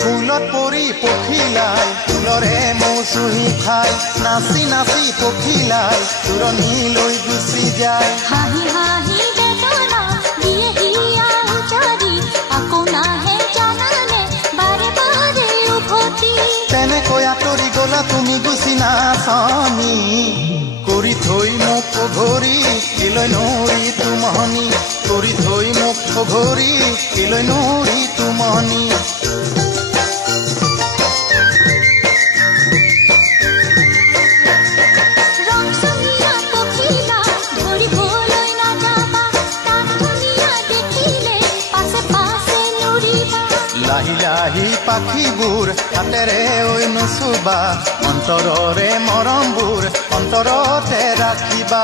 ফুলত পৰি পখিলাই ফুলৰে মৌচুমী খাই নাচি নাচি পখিলাই তুৰণিলৈ গুচি যায় হাঁহি হাঁহি বেদনা দিয়ে হিয়া উজাৰি আকৌ নাহে জানানে বাৰে বাৰে উভতি তেনেকৈ আঁতৰি গলা তুমি গুচি নাচনি কৰি থৈ মোক ঘূৰি কিলৈ নৰি তুমনি কৰি থৈ মোক ঘূৰি কিলৈ নৰি তুমনি লাহি লাহি পাখিবোৰ হাতেৰে ঐ নুচুবা অন্তৰৰে মৰমবোৰ অন্তৰতে ৰাখিবা